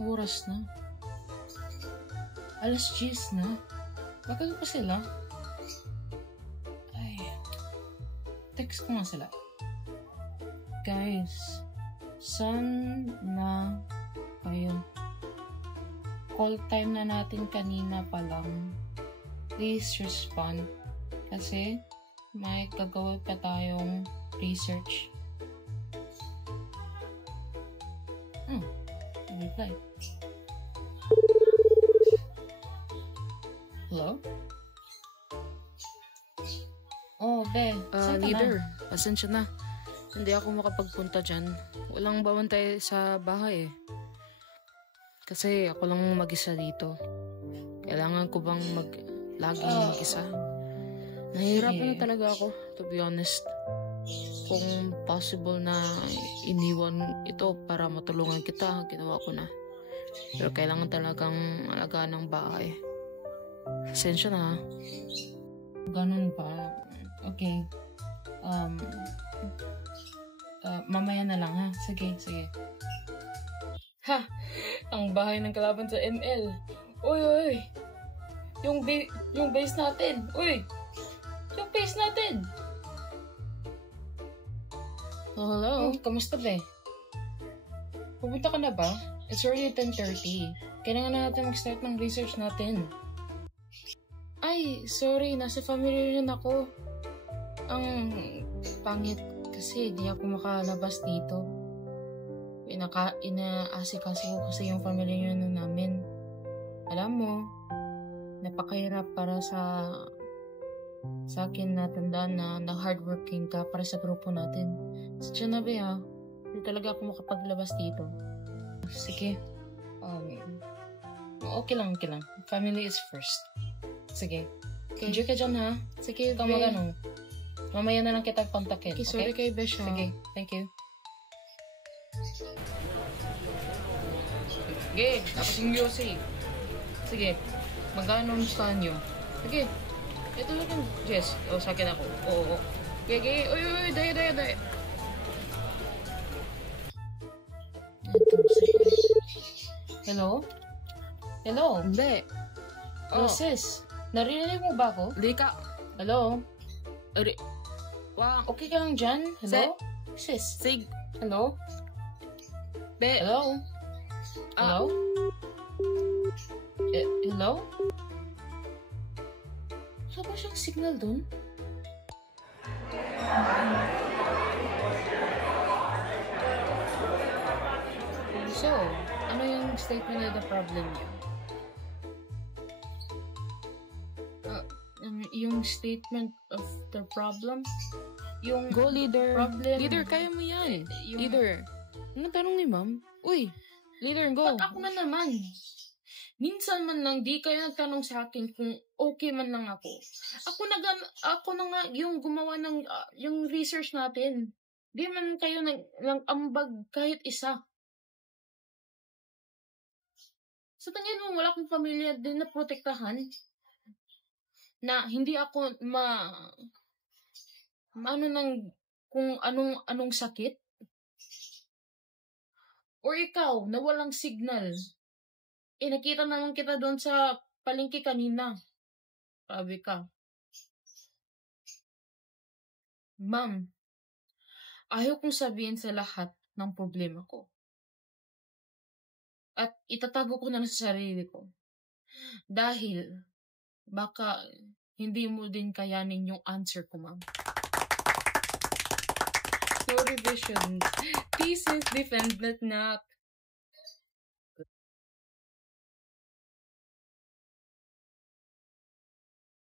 Oras na. 10:00 na. Bakit pa sila? Ay. Text ko nga sila. Guys, saan na kayo? Call time na natin kanina pa lang. Please respond. Kasi may gagawin pa tayong research. Reply. Hello? Oh, be. Leader, pasensya na. Hindi ako makapagpunta dyan. Walang bawantay sa bahay eh. Kasi ako lang mag-isa dito. Kailangan ko bang laging mag-isa? Nahihirapan na talaga ako, to be honest. Kung possible na iniwan ito para matulungan kita, ginawa ko na. Pero kailangan talagang alagaan ng bahay. Pasensya na. Ganun pa. Okay. Mamaya na lang ha. Sige. Ha! Ang bahay ng kalaban sa ML. Uy! Yung base natin. Uy! Yung base natin. Oh, hello? Kamusta be? Pupunta ka na ba? It's already 10:30. Kailangan na natin mag-start ng research natin. Ay, sorry. Nasa family reunion ako. Ang pangit kasi di ako makalabas dito. Inaasikaso ko kasi yung family reunion namin. Alam mo, napakahirap para sa akin na tandaan na hardworking ka para sa grupo natin. Sadya na ba ha? Hindi talaga ako makapaglabas dito. Sige. Okay lang. Family is first. Sige. Okay. Enjoy ka dyan ha. Sige, ikaw magano. Mamaya na lang kita kontakin. Okay, sorry kay Besha. Sige, thank you. Sige, tapos yung Yossi. Sige, magkano sa nyo? Sige, ito lang, Jess. Sa akin ako. Oo. Okay. Uy, daya. Hello? Hindi. Sis, narinig mo ba ako? Hindi ka. Hello? Wow. Okay ka lang dyan? Hello? Sis? Sig. Hello? Be. Hello? Hello? Hello? Wala ba siyang signal dun? So, ano yung statement of the problem niyo? Yung statement of the problem? Yung Go, leader. problem. Leader, kaya mo yan. Yung- Leader. Anong tanong ni ma'am? Uy, leader, go. Ba't ako na naman? Minsan man lang di kayo nagtanong sa akin kung okay man lang ako. Ako na nga yung gumawa ng yung research natin. Di man kayo lang ambag kahit isa. Sa tingin mo wala akong pamilya din na protektahan? Na hindi ako ano nang kung anong sakit? Or ikaw na walang signal? Nakita na lang kita doon sa palengke kanina. Sabi ka. Ma'am, ayaw kong sabihin sa lahat ng problema ko. At itatago ko na lang sa sarili ko. Dahil, baka hindi mo din kayanin yung answer ko, ma'am. So, revision. Thesis defendant na